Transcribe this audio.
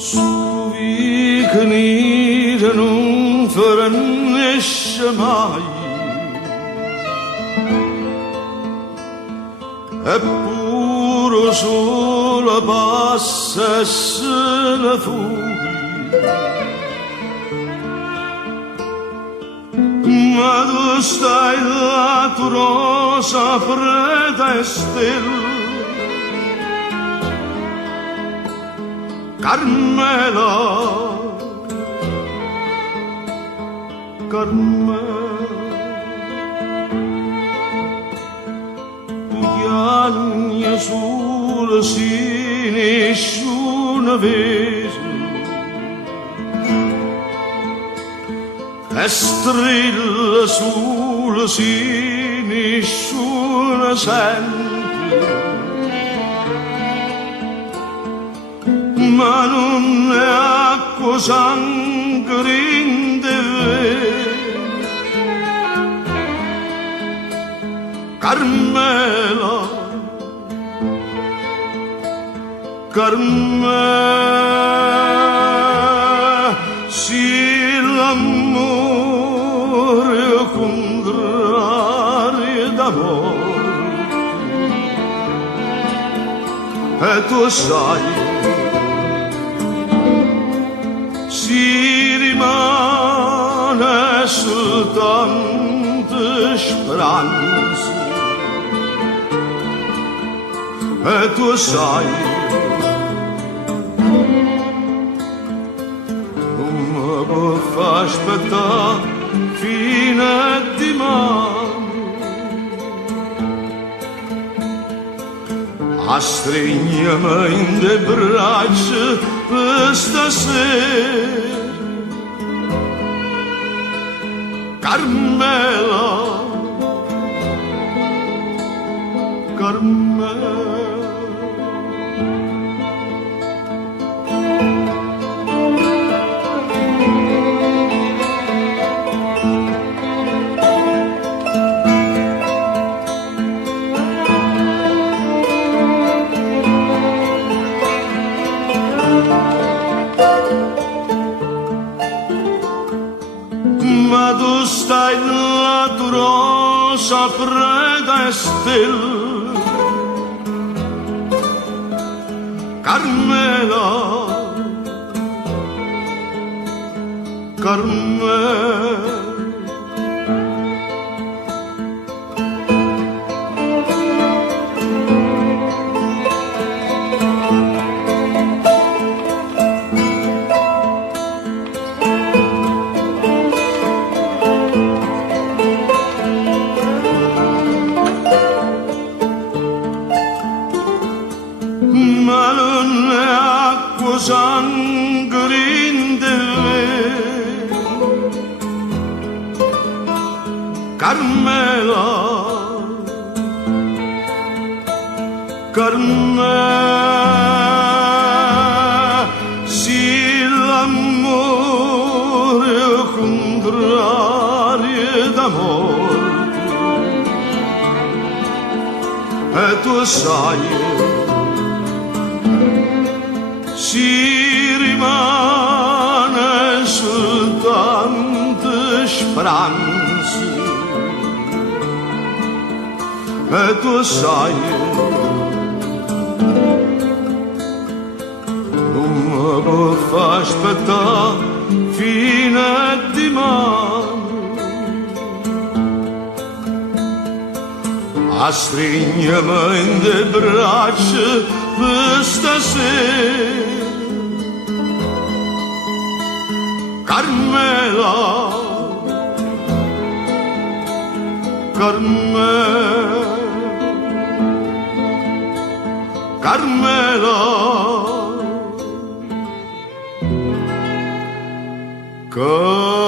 Scovi che nera non fornisce mai, eppure solo passa e se ne fugge. Ma tu stai là, tu rosa fredda e stella, Carmela, Carmela, tu piangi sul sì, nessuno vede, e strilla sul sì, nessuno sente. Ma non è acqua sangue in te, Carmela, Carmela, sì l'amore contrario d'amore, e tu sai si rimane soltanto speranza, e tu sai non mi può far aspettare fino a domani, a stringermi in le braccia per stasera, Carmela, Carmela. Ma tu stai là, tu rosa fredda e stella, Carmela, Carmela. Ma non è acqua sangue in te, Carmela, Carmela, sì l'amore contrario d'amore, e tu sai si rimane soltanto speranza, e tu sai non mi può far aspettare fino a domani, a stringermi in le braccia per stasera, Carmela, Carmela, Carmela, Carmela.